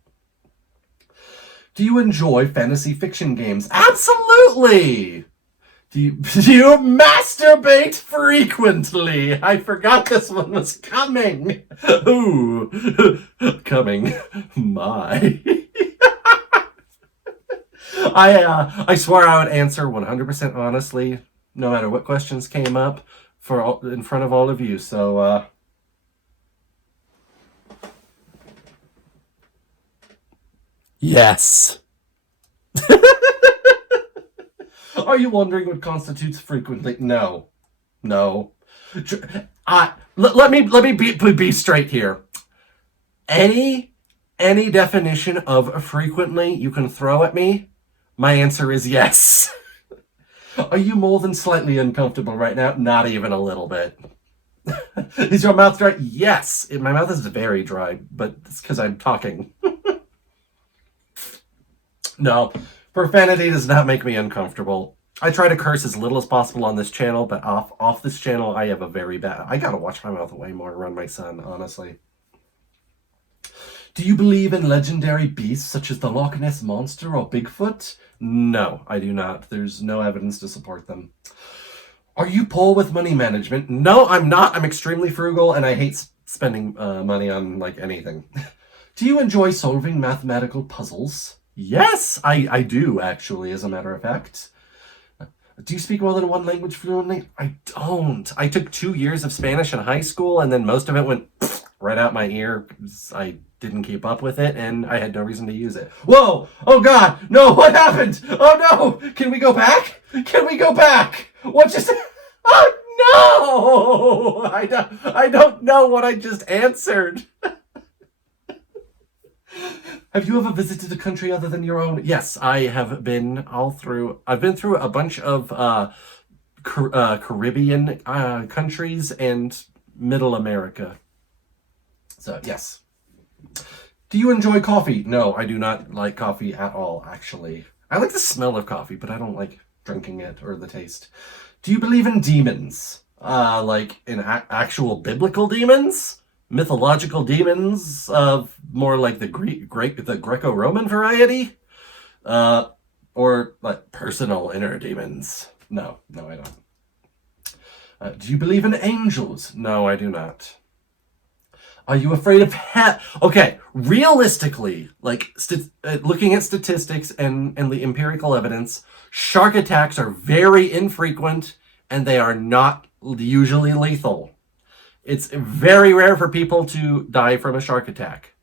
Do you enjoy fantasy fiction games? Absolutely! Do you masturbate frequently? I forgot this one was coming. Ooh, coming. My. I swore I would answer 100% honestly, no matter what questions came up in front of all of you. So, yes. Are you wondering what constitutes frequently? No. Let me be straight here. any definition of frequently you can throw at me, my answer is yes. Are you more than slightly uncomfortable right now? Not even a little bit. Is your mouth dry? Yes. My mouth is very dry, but it's because I'm talking. No, profanity does not make me uncomfortable. I try to curse as little as possible on this channel, but off this channel, I have a very bad... I gotta watch my mouth way more around my son, honestly. Do you believe in legendary beasts such as the Loch Ness Monster or Bigfoot? No, I do not. There's no evidence to support them. Are you poor with money management? No, I'm not. I'm extremely frugal, and I hate spending money on, like, anything. Do you enjoy solving mathematical puzzles? Yes, I do, actually, as a matter of fact. Do you speak more than one language fluently? I don't. I took 2 years of Spanish in high school, and then most of it went right out my ear because I didn't keep up with it, and I had no reason to use it. Whoa! Oh, God! No, what happened? Oh, no! Can we go back? Can we go back? What just... Oh, no! I don't know what I just answered. Have you ever visited a country other than your own? Yes, I have been I've been through a bunch of Caribbean countries and Middle America. So, yes. Do you enjoy coffee? No, I do not like coffee at all, actually. I like the smell of coffee, but I don't like drinking it or the taste. Do you believe in demons? Like in actual biblical demons? Mythological demons of more like the Greco-Roman variety? Or like personal inner demons? No, I don't. Do you believe in angels? No, I do not. Are you afraid of Okay, realistically, like looking at statistics and the empirical evidence, shark attacks are very infrequent and they are not usually lethal. It's very rare for people to die from a shark attack.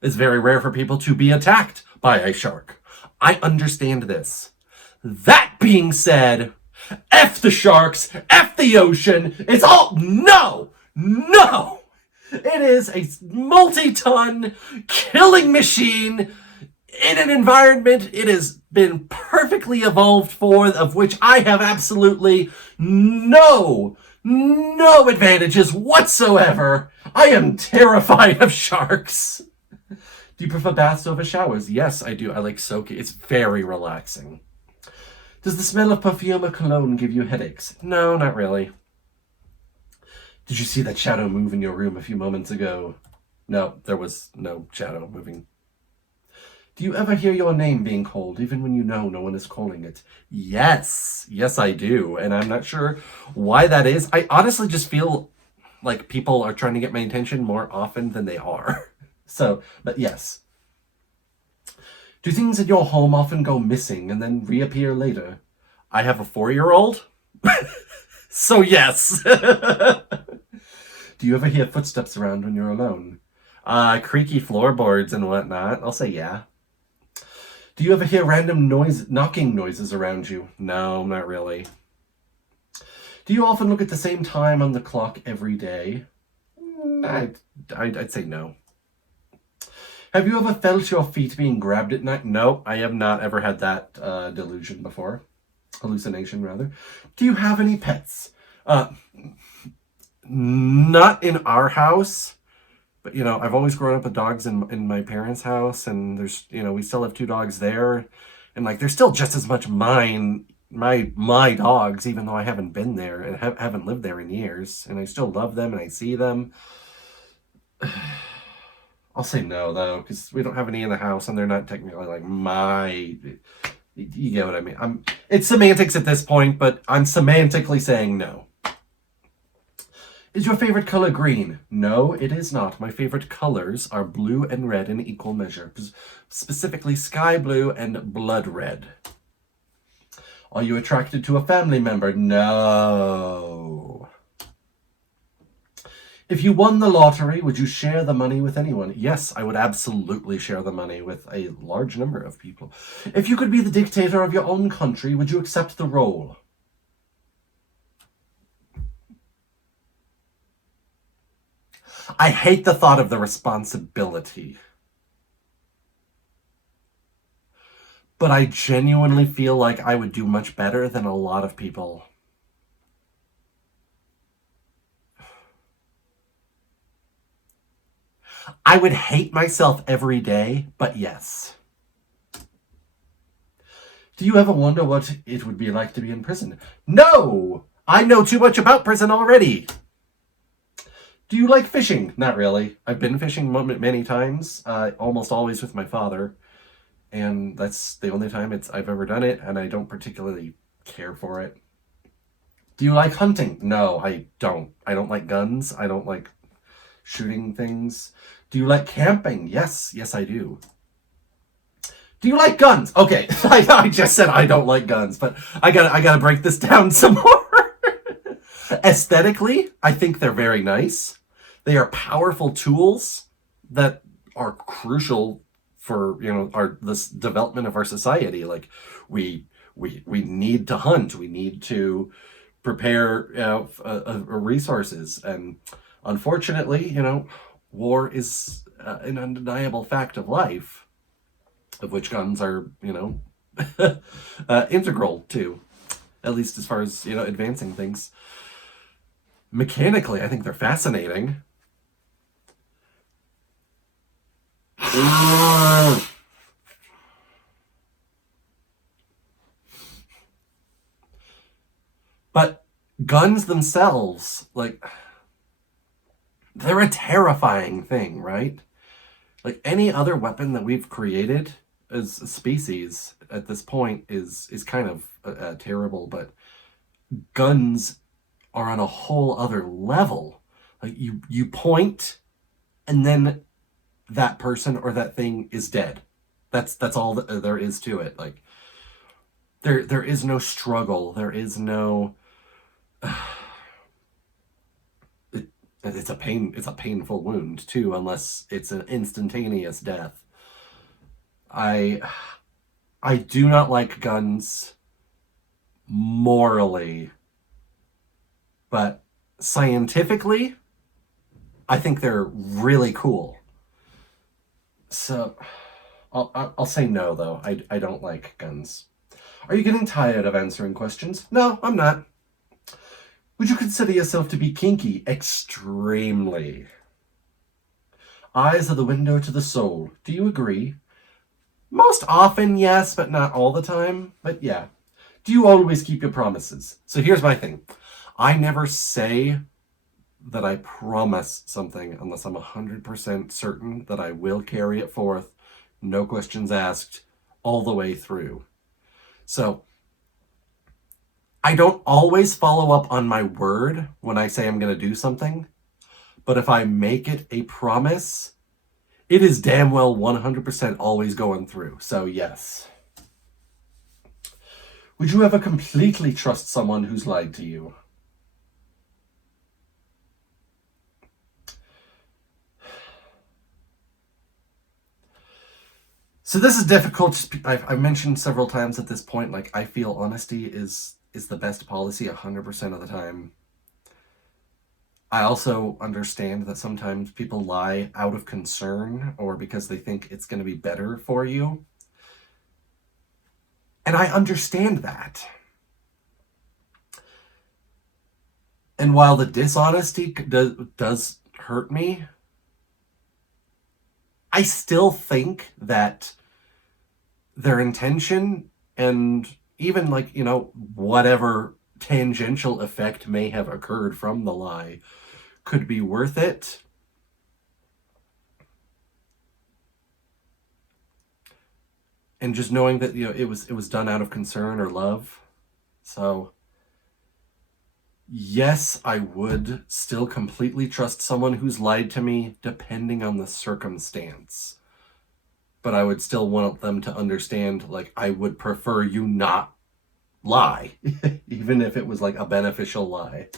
It's very rare for people to be attacked by a shark. I understand this. That being said, F the sharks, F the ocean, it's all... No! It is a multi-ton killing machine in an environment it has been perfectly evolved for, of which I have absolutely no advantages whatsoever. I am terrified of sharks. Do you prefer baths over showers? Yes, I do. I like soaking. It's very relaxing. Does the smell of perfume or cologne give you headaches? No, not really. Did you see that shadow move in your room a few moments ago? No, there was no shadow moving. Do you ever hear your name being called, even when you know no one is calling it? Yes, I do, and I'm not sure why that is. I honestly just feel like people are trying to get my attention more often than they are. So, but yes. Do things in your home often go missing and then reappear later? I have a 4-year-old, so yes. Do you ever hear footsteps around when you're alone? Creaky floorboards and whatnot. I'll say yeah. Do you ever hear random knocking noises around you? No, not really. Do you often look at the same time on the clock every day? I'd say no. Have you ever felt your feet being grabbed at night? No, I have not ever had that delusion before. Hallucination, rather. Do you have any pets? Not in our house. But, I've always grown up with dogs in my parents' house, and there's, we still have 2 dogs there, and, like, they're still just as much my dogs, even though I haven't been there and haven't lived there in years, and I still love them and I see them. I'll say no, though, because we don't have any in the house, and they're not technically, like, you get what I mean. It's semantics at this point, but I'm semantically saying no. Is your favorite color green? No, it is not. My favorite colors are blue and red in equal measure, specifically sky blue and blood red. Are you attracted to a family member? No. If you won the lottery, would you share the money with anyone? Yes, I would absolutely share the money with a large number of people. If you could be the dictator of your own country, would you accept the role? I hate the thought of the responsibility. But I genuinely feel like I would do much better than a lot of people. I would hate myself every day, but yes. Do you ever wonder what it would be like to be in prison? No! I know too much about prison already. Do you like fishing? Not really. I've been fishing many times, almost always with my father. And that's the only time I've ever done it, and I don't particularly care for it. Do you like hunting? No, I don't. I don't like guns. I don't like shooting things. Do you like camping? Yes, I do. Do you like guns? Okay, I just said I don't like guns, but I gotta break this down some more. Aesthetically, I think they're very nice. They are powerful tools that are crucial for this development of our society. Like we need to hunt. We need to prepare resources, and unfortunately, war is an undeniable fact of life, of which guns are integral to, at least as far as advancing things. Mechanically, I think they're fascinating. But guns themselves, like, they're a terrifying thing, right? Like any other weapon that we've created as a species at this point is kind of terrible, but guns are on a whole other level. Like you point, and then that person or that thing is dead. That's all that there is to it. Like there is no struggle. There is no. It's a painful wound too, unless it's an instantaneous death. I do not like guns morally, but scientifically, I think they're really cool. So I'll say no, though. I don't like guns. Are you getting tired of answering questions? No, I'm not. Would you consider yourself to be kinky? Extremely. Eyes are the window to the soul. Do you agree? Most often, yes, but not all the time. But yeah. Do you always keep your promises? So here's my thing. I never say that I promise something unless I'm 100% certain that I will carry it forth, no questions asked, all the way through. So I don't always follow up on my word when I say I'm going to do something, but if I make it a promise, it is damn well 100% always going through. So yes. Would you ever completely trust someone who's lied to you? So this is difficult. I've mentioned several times at this point, like, I feel honesty is the best policy 100% of the time. I also understand that sometimes people lie out of concern or because they think it's going to be better for you. And I understand that. And while the dishonesty does hurt me, I still think that their intention and even whatever tangential effect may have occurred from the lie could be worth it. And just knowing that it was done out of concern or love. So yes, I would still completely trust someone who's lied to me, depending on the circumstance. But I would still want them to understand, like, I would prefer you not lie, even if it was like a beneficial lie.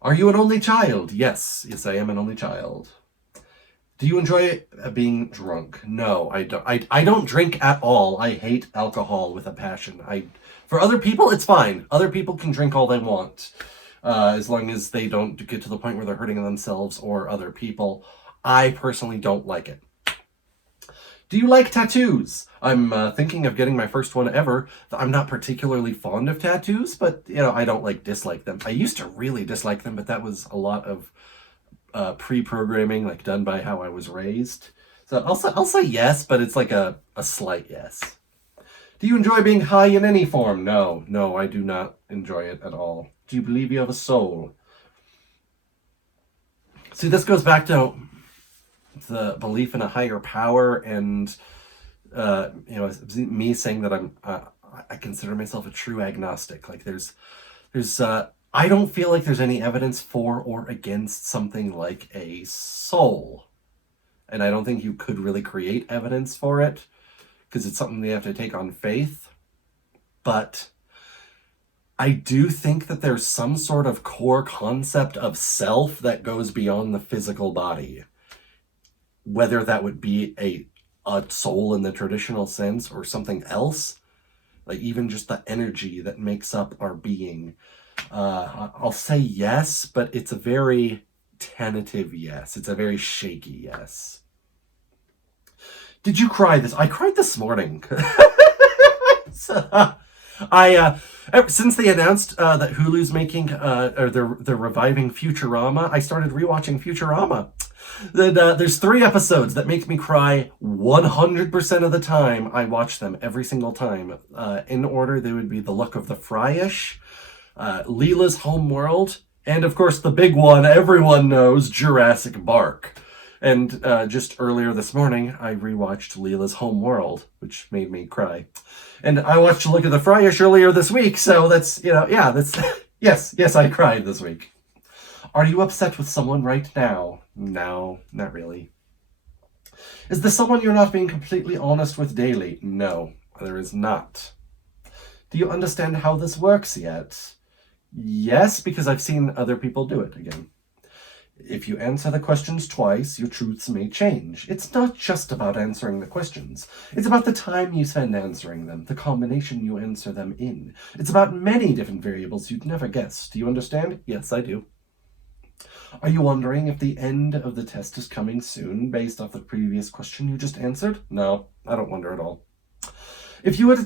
Are you an only child? Yes, I am an only child. Do you enjoy being drunk? No, I don't. I don't drink at all. I hate alcohol with a passion. For other people, it's fine. Other people can drink all they want, as long as they don't get to the point where they're hurting themselves or other people. I personally don't like it. Do you like tattoos? I'm thinking of getting my first one ever. I'm not particularly fond of tattoos, but, I don't dislike them. I used to really dislike them, but that was a lot of pre-programming, done by how I was raised. So I'll say yes, but it's a slight yes. Do you enjoy being high in any form? No, I do not enjoy it at all. Do you believe you have a soul? See, this goes back to the belief in a higher power, and me saying that I consider myself a true agnostic. I don't feel like there's any evidence for or against something like a soul, and I don't think you could really create evidence for it because it's something they have to take on faith. But I do think that there's some sort of core concept of self that goes beyond the physical body. Whether that would be a soul in the traditional sense or something else, even just the energy that makes up our being. I'll say yes, but it's a very tentative yes. It's a very shaky yes. Did you cry this? I cried this morning. Since they announced that Hulu's making or they're reviving Futurama, I started rewatching Futurama. There's 3 episodes that make me cry 100% of the time. I watch them every single time. In order, they would be The Luck of the Fryish, Leela's Homeworld, and of course the big one everyone knows, Jurassic Bark. And just earlier this morning, I rewatched Leela's Homeworld, which made me cry. And I watched Look at the Fryish earlier this week, so that's, that's... yes, I cried this week. Are you upset with someone right now? No, not really. Is there someone you're not being completely honest with daily? No, there is not. Do you understand how this works yet? Yes, because I've seen other people do it again. If you answer the questions twice, your truths may change. It's not just about answering the questions. It's about the time you spend answering them, the combination you answer them in. It's about many different variables you'd never guess. Do you understand? Yes, I do. Are you wondering if the end of the test is coming soon based off the previous question you just answered? No, I don't wonder at all. If I were to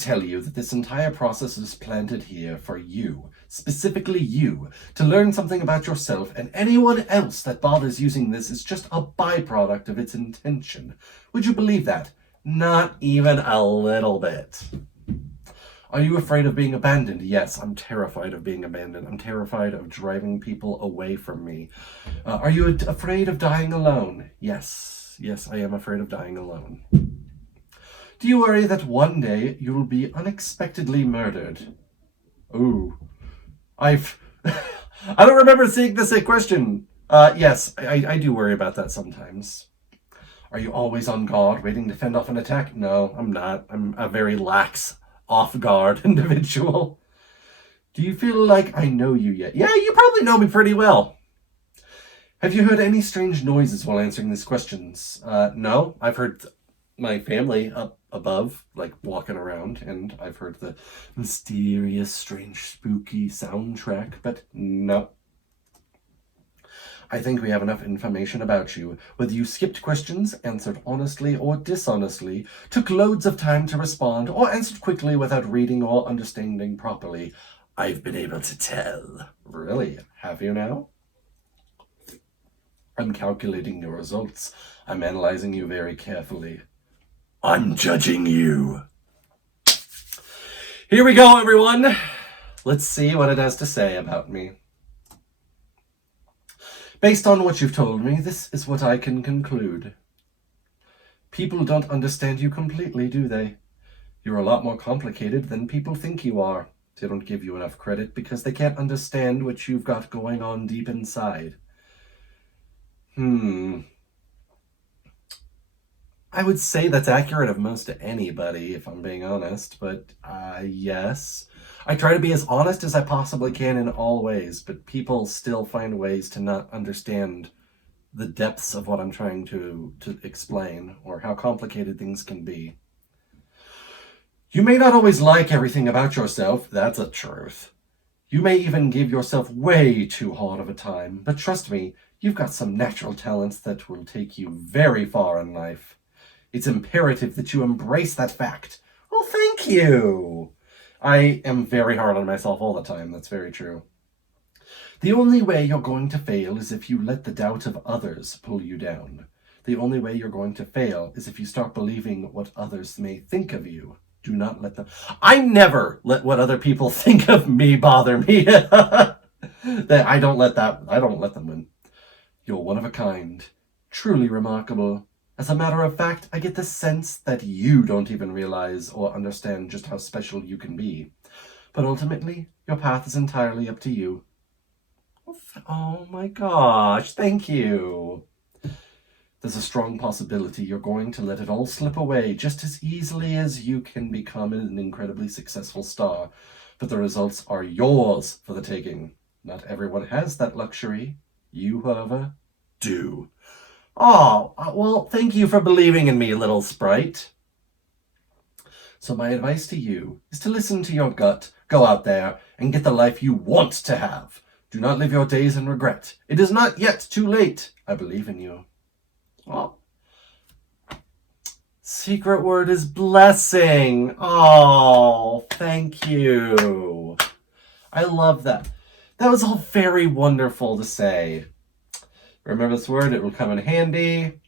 tell you that this entire process is planted here for you, specifically you, to learn something about yourself, and anyone else that bothers using this is just a byproduct of its intention, would you believe that? Not even a little bit. Are you afraid of being abandoned? Yes, I'm terrified of being abandoned. I'm terrified of driving people away from me. Are you afraid of dying alone? Yes, I am afraid of dying alone. Do you worry that one day you will be unexpectedly murdered? Ooh. I don't remember seeing this question. Yes, I do worry about that sometimes. Are you always on guard, waiting to fend off an attack? No, I'm not. I'm a very lax, off-guard individual. Do you feel like I know you yet? Yeah, you probably know me pretty well. Have you heard any strange noises while answering these questions? No, I've heard my family up above, walking around, and I've heard the mysterious, strange, spooky soundtrack, but no. I think we have enough information about you. Whether you skipped questions, answered honestly or dishonestly, took loads of time to respond, or answered quickly without reading or understanding properly, I've been able to tell. Really? Have you now? I'm calculating your results. I'm analyzing you very carefully. I'm judging you. Here we go, everyone. Let's see what it has to say about me. Based on what you've told me, this is what I can conclude. People don't understand you completely, do they? You're a lot more complicated than people think you are. They don't give you enough credit because they can't understand what you've got going on deep inside. I would say that's accurate of most anybody, if I'm being honest, but yes. I try to be as honest as I possibly can in all ways, but people still find ways to not understand the depths of what I'm trying to explain, or how complicated things can be. You may not always like everything about yourself, that's a truth. You may even give yourself way too hard of a time, but trust me, You've got some natural talents that will take you very far in life. It's imperative that you embrace that fact. Well, thank you. I am very hard on myself all the time. That's very true. The only way you're going to fail is if you let the doubt of others pull you down. The only way you're going to fail is if you start believing what others may think of you. Do not let them... I never let what other people think of me bother me. I don't let them win. You're one of a kind. Truly remarkable. As a matter of fact, I get the sense that you don't even realize or understand just how special you can be. But ultimately, your path is entirely up to you. Oh my gosh, thank you. There's a strong possibility you're going to let it all slip away just as easily as you can become an incredibly successful star. But the results are yours for the taking. Not everyone has that luxury. You, however, do. Oh, well, thank you for believing in me, little sprite. So my advice to you is to listen to your gut, go out there, and get the life you want to have. Do not live your days in regret. It is not yet too late. I believe in you. Oh. Secret word is blessing. Oh, thank you. I love that. That was all very wonderful to say. Remember this word, it will come in handy.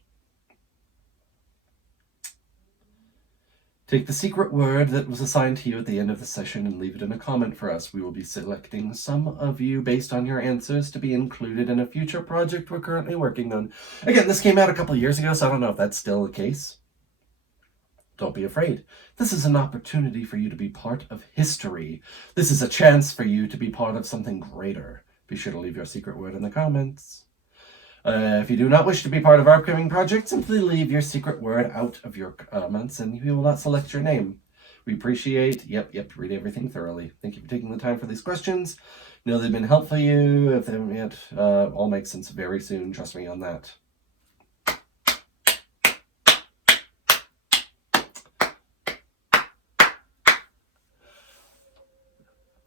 Take the secret word that was assigned to you at the end of the session and leave it in a comment for us. We will be selecting some of you based on your answers to be included in a future project we're currently working on. Again, this came out a couple of years ago, so I don't know if that's still the case. Don't be afraid. This is an opportunity for you to be part of history. This is a chance for you to be part of something greater. Be sure to leave your secret word in the comments. If you do not wish to be part of our upcoming project, simply leave your secret word out of your comments and we will not select your name. We appreciate, read everything thoroughly. Thank you for taking the time for these questions. Know they've been helpful to you. If they haven't yet, all make sense very soon. Trust me on that.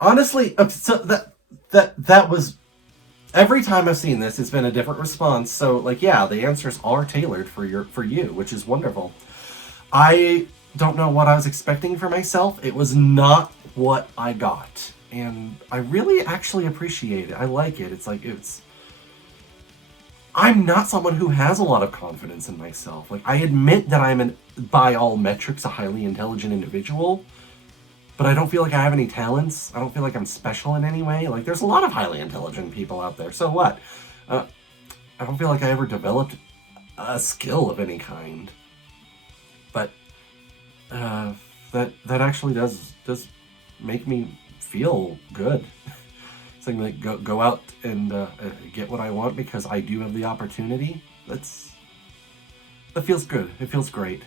Honestly, so that was... Every time I've seen this, it's been a different response. So, like, yeah, the answers are tailored for you, which is wonderful. I don't know what I was expecting for myself. It was not what I got. And I really actually appreciate it. I like it. I'm not someone who has a lot of confidence in myself. Like, I admit that I'm by all metrics, a highly intelligent individual. But I don't feel like I have any talents. I don't feel like I'm special in any way. Like, there's a lot of highly intelligent people out there. So what? I don't feel like I ever developed a skill of any kind. But that actually does make me feel good. Something like go out and get what I want because I do have the opportunity. That feels good. It feels great.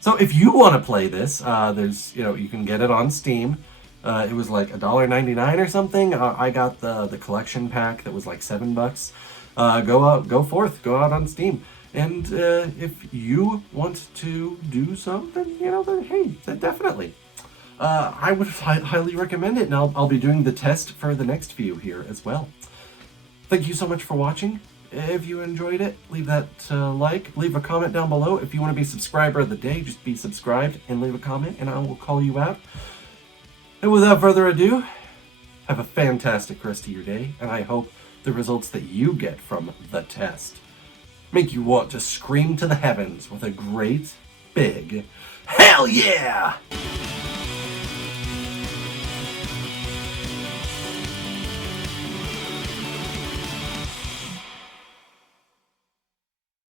So if you want to play this, there's, you can get it on Steam. It was like $1.99 or something. I got the collection pack that was like $7. Go out on Steam. And if you want to do something, then hey, definitely. I would highly recommend it, and I'll be doing the test for the next few here as well. Thank you so much for watching. If you enjoyed it, leave that like, leave a comment down below. If you want to be subscriber of the day, just be subscribed and leave a comment and I will call you out. And without further ado, have a fantastic rest of your day, and I hope the results that you get from the test make you want to scream to the heavens with a great big hell yeah!